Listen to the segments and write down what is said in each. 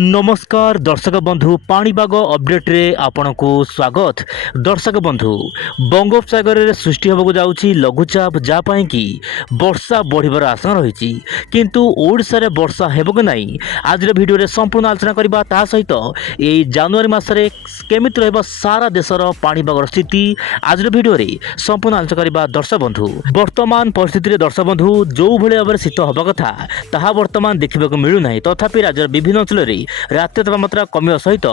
नमस्कार दर्शक बंधु पाणीपाग अपडेट रे आपनको स्वागत। दर्शक बंधु बंगोपसागर रे सृष्टि होबको जाउछि लघुचाप जापाई कि वर्षा बढ़िबार आशा रही किंतु ओडिशा रे वर्षा हेबो कि नाही आज वीडियो रे संपूर्ण आलोचना करबा ता सहित एई जनवरी मासरे केमिति रहबो सारा देशर पाणीपागर स्थिति आज वीडियो रे संपूर्ण आलोचना करबा। दर्शक बंधु वर्तमान परिस्थिति रे दर्शक बंधु जो भले भाव शीत होबा कथा ताहा वर्तमान देखिबाक मिलु नाही तथापि राज्यर विभिन्न अंचल रात्रि तापमात्रा कमिवा सहित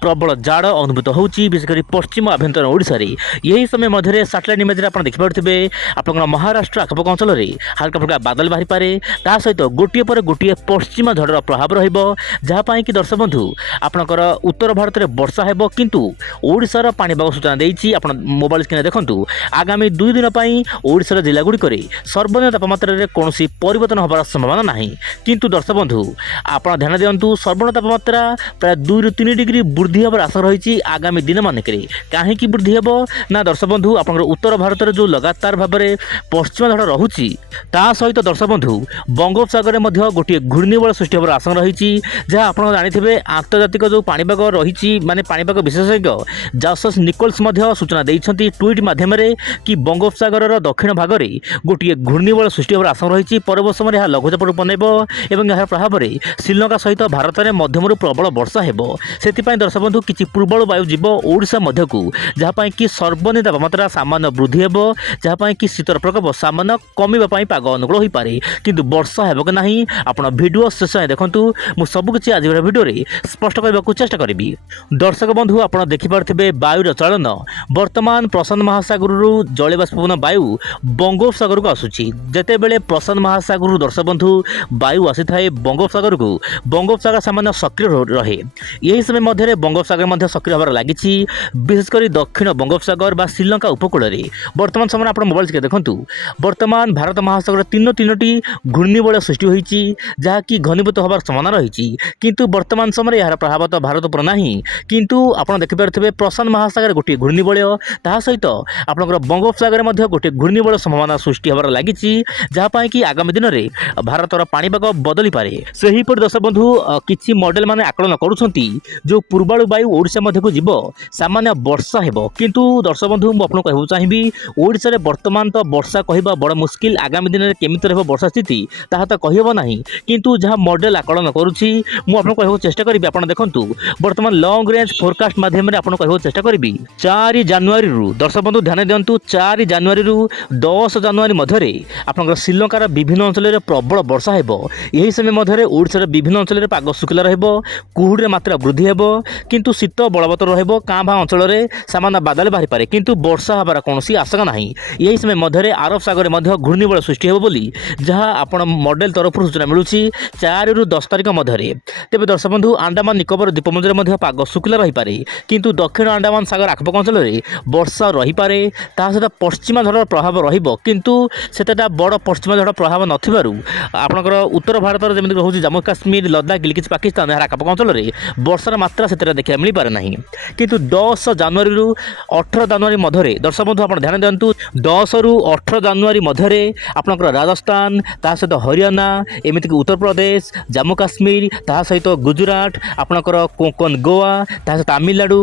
प्रबल जाड़ अनुभूत होउछि विशेषकर पश्चिम आभ्यंतर ओडिशा रे यही समय मध्य सैटेलाइट इमेज रे आपण देखि पारुथिबे आपण महाराष्ट्र आखपाख अंचल रे हल्का फुल्का बादल बाहरी पारे ता सहित गोटिए पर गोटिए पश्चिम झड़र प्रभाव रहिबो जहा पई कि दर्शक बंधु आपनकर उत्तर भारत रे वर्षा हेबो किंतु ओडिशार पाणीपाग सूचना देइछि आपण मोबाइल स्क्रीन देखंतु आगामी 2 दिन पई ओडिशार जिला गुडी करे सर्वनिम्न तापमात्रा रे कोनोसी परिवर्तन होबार संभावना नाही किंतु दर्शक बंधु आपण ध्यान दियंतु सर्वनिम्न तापमात्रा प्राय 2 ରୁ 3 डिग्री वृद्धि होबार आशा रही आगामी दिन मानक कहीं वृद्धि हेब ना दर्शक बंधु आपंकर उत्तर भारत में जो लगातार भाव में पश्चिम झड़ रही सहित दर्शक बंधु बंगोपसागर में गोटे घूर्णिबल सृष्टि होबार आशा रही जहाँ आप जानी आंतर्जातिक जो पाणीपाग रही माने पाणीपाग विशेषज्ञ जसस निकोल्स सूचना देइछंती ट्वीट माध्यम कि बंगोपसागर दक्षिण भाग में गोटे घूर्णिबल सृष्टि होबार आशा रही परवर्त समय यह लघुचाप रूप नेब और यार प्रभाव में श्रीलंका सहित भारत में मध्यम प्रबल वर्षा हेबो सेतिपाई दर्शक बंधु किछि पूर्वल वायु जीव ओडिशा मध्यकू जहाँपाई कि सर्वनिम्न तापमात्रा सामान्य वृद्धि हेबो जहाँपाई कि शीतर प्रकोप सामान्य कमिबा पाई पाग अनुकूल होई पारे किंतु वर्षा हेबो कि नाही आपण वीडियो शेष में देखंतु मु सब किछि आज वीडियो रे स्पष्ट करबाकू चेष्टा करिबी। दर्शक बंधु आपण देखि पारथिबे वायुर चलन वर्तमान प्रशांत महासागर रु जलबाष्पपूर्ण वायु बंगोपसागर को आसुछि जेते बेले प्रशांत महासागर दर्शक बंधु वायु आसी थाए बंगोपसागर सामान्य सक्रिय रहे यही समय मध्य बंगोपसागर सक्रिय होबार लागिछि विशेषकर दक्षिण बंगोपसागर बा श्रीलंका उपकूल रे वर्तमान समय आप मोबाइल के देखंतु वर्तमान भारत महासागर तीनोटी घूर्णिबल सृष्टि होईछि जहाँकि घनीभूत होबार संभावना रही किंतु वर्तमान समय यार प्रभाव तो भारत पर नाही किंतु आप देखिपारे प्रशांत महासागर गोटे घूर्णिबल ता सहित आपनकर बंगोपसागर गोटे घूर्णिबल संभावना सृष्टि होबार लागिछि जहाँपाई कि आगामी दिन में भारतर पाणीपाग बदली पारे सेहीपरि दर्शक बंधु किछि मॉडल माने आकलन करुछंती जो पूर्वाणु वायु ओडिशा मध्य को जीव सामान्य वर्षा हेबो किंतु दर्शक बंधु मु आपन कहबो चाहिबी ओडिशा रे वर्तमान तो वर्षा कहबा बड़ मुश्किल आगामी दिन में केमिति रहबो वर्षा स्थिति ताहा तो कहिबो नाही किंतु जहां मॉडल आकलन करूछि मु आपन कहबो चेष्टा करबी आपन देखंतु वर्तमान लॉन्ग रेंज फोरकास्ट माध्यम रे आपन कहबो चेष्टा करबी 4 जनवरी रु दर्शक बंधु ध्यान दियंतु 4 जनवरी रु 10 जनवरी मध्य रे आपन श्रीलंकार विभिन्न अंचल रे प्रबल वर्षा हेबो यही समय मध्य रे ओडिशा रे विभिन्न अंचल रे पाग सुखिला रहबो कुहुडी मात्रा वृद्धि हेबो किंतु शीत बलवत्तर रहबो कां भां अंचल रे सामान्य बादल बाहरी पारे किंतु वर्षा हबार कोनोसी आशंका नाही यही समय मध्य अरब सागर मध्य घूर्णिबल सृष्टि हेबो बोली जहां आपण मॉडल तरफ सूचना मिलुछि 4 ରୁ 10 तारिख मध्य तेबे दर्शक बंधु अंडमान निकोबर द्वीपपुंज मध्य पाग सुखिला रही पारे किंतु दक्षिण अंडमान सागर आखपाख अंचल रे वर्षा रही पारे ता सहित पश्चिम झड़र प्रभाव रहिबो किंतु सेटा बड़ पश्चिम झड़ प्रभाव नथिबारु आपनकर उत्तर भारत जेमिति रहउछि जम्मू काश्मीर लद्दाख गिलगित पाकिस्तान यार आखपाख अंचल रे वर्षार मात्रा से देखा मिल पारे नहीं किंतु 10 जनवरी रु 18 जनवरी मध्य दर्शक बंधु आप ध्यान दियंतु 10 ରୁ 18 जनवरी मध्य आपनकर राजस्थान ता सहित हरियाणा एमितिक उत्तर प्रदेश जम्मू काश्मीर ता सहित गुजरात आपनकर कोंकण गोवा ता सहित तमिलनाडु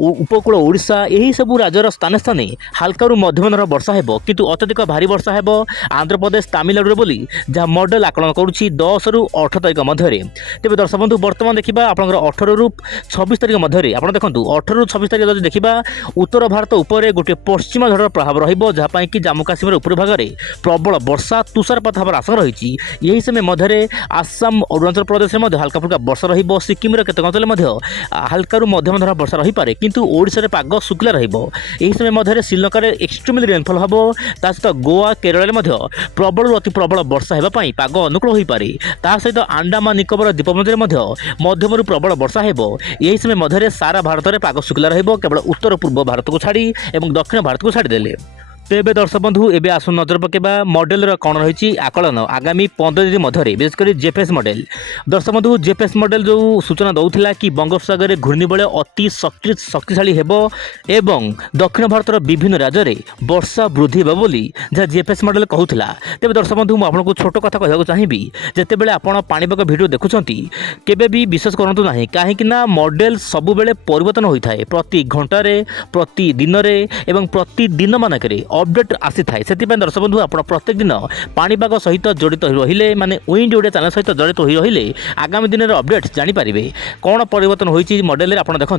उपकूल ओडिशा यही सब राज्यर स्थान स्थाने हल्का रु मध्यम वर्षा हेबो किंतु अत्यधिक भारी वर्षा हेबो आंध्र प्रदेश तमिलनाडु बोली जहाँ मॉडल आकलन करुछि 10 ରୁ 18 तारिख मध्य तेज दर्शक बंधु बर्तमान देखा आपंकर 18 ରୁ 26 तारिख मध्य आप देखो 18 ରୁ 26 तारिख जब देखा उत्तर भारत उपर गोटे पश्चिम झड़र प्रभाव रहिबो जहाँपाई कि जम्मू काश्मीर उपर भाग में प्रबल वर्षा तुषारपात होबार आशंका रही यही समय मध्य आसाम अरुणाचल प्रदेश में हल्का फुल्का वर्षा रहिबो सिक्किम केतेक अंचल हल्का रु मध्यम धरण वर्षा रही पारे किंतु ओडिशा रे पाग सुखिला रहिबो यही समय मध्य श्रीलंका रे एक्सट्रीमली रेनफॉल हबो ता सहित गोवा केरल में प्रबल रु अति प्रबल वर्षा हेबा पाई पाग अनुकूल होई पारे ता सहित अंडमान निकोबर द्वीपपुंज मध्यम रु प्रबल वर्षा हेबो यही समय मध्य सारा भारत में पाग सुखिला रहिबो केवल उत्तर पूर्व भारत को छाड़ी एवं दक्षिण भारत को छाड़ी देले तेबे दर्शक बंधु एबे आसु नजर पकेबा मॉडल कौन रही आकलन आगामी 15 दिन मध्य विशेषकर जेपीएस मॉडल। दर्शक बंधु जेपीएस मॉडल जो सूचना दौला कि बंगोपसागर घूर्णिबल अति शक्तिशाली हेब एवं दक्षिण भारतर विभिन्न राज्य में वर्षा वृद्धि हे बोली जहाँ जेपीएस मॉडल कहूला। तेज दर्शक बंधु मुझे आपको छोट कथा कहूँ चाहिए जितेबाला आप पाणीपाग भिडियो देखुं केबे भी विश्वास करूँ ना कहीं मॉडल सबुबले परिवर्तन होता है प्रति घंटे प्रति दिन में प्रतिदिन मानक अपडेट आसी थाए से दर्शक बंधु आप प्रत्येक दिन पाणीपाग सहित जड़ित रहिले माने विंड ओडिया चैनल सहित जड़ित रहिले आगामी दिन अपडेट जानीपारे कौन परिवर्तन होती मॉडल आप देखूँ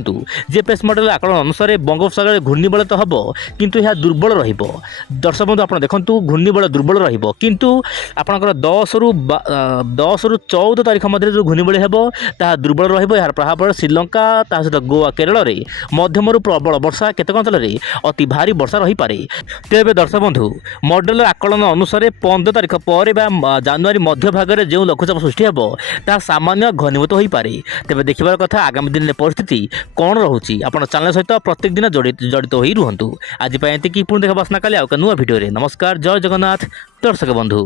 जेपीएस मॉडल आकलन अनुसार बंगोपसागर घूर्णिबल तो हम किंतु यह दुर्बल रहिबो। दर्शक बंधु आप देखूँ घूर्णिबल दुर्बल रहिबो किंतु आपणकर 10 रु 14 तारीख मध्य जो घूर्णिबल हेबो ताहा दुर्बल रहिबो। यार प्रभाव श्रीलंका ता सहित गोवा केरल में मध्यम प्रबल वर्षा केतक अंचल में अति भारी वर्षा रही पारे। तेबे दर्शक बंधु मॉडल आकलन अनुसार 15 तारीख पर जनवरी मध्य भाग में जो लघुचाप सृष्टि हेबो ता सामान्य घनीभूत हो पारे। तेबे देखिबार कथा आगामी दिन में परिस्थिति कौन रहुची आपण चैनल सहित प्रत्येक दिन जड़ित हो रुहतु। आज एति पुणी देखा बसना काली नुआ भिडियो। नमस्कार, जय जगन्नाथ दर्शक बंधु।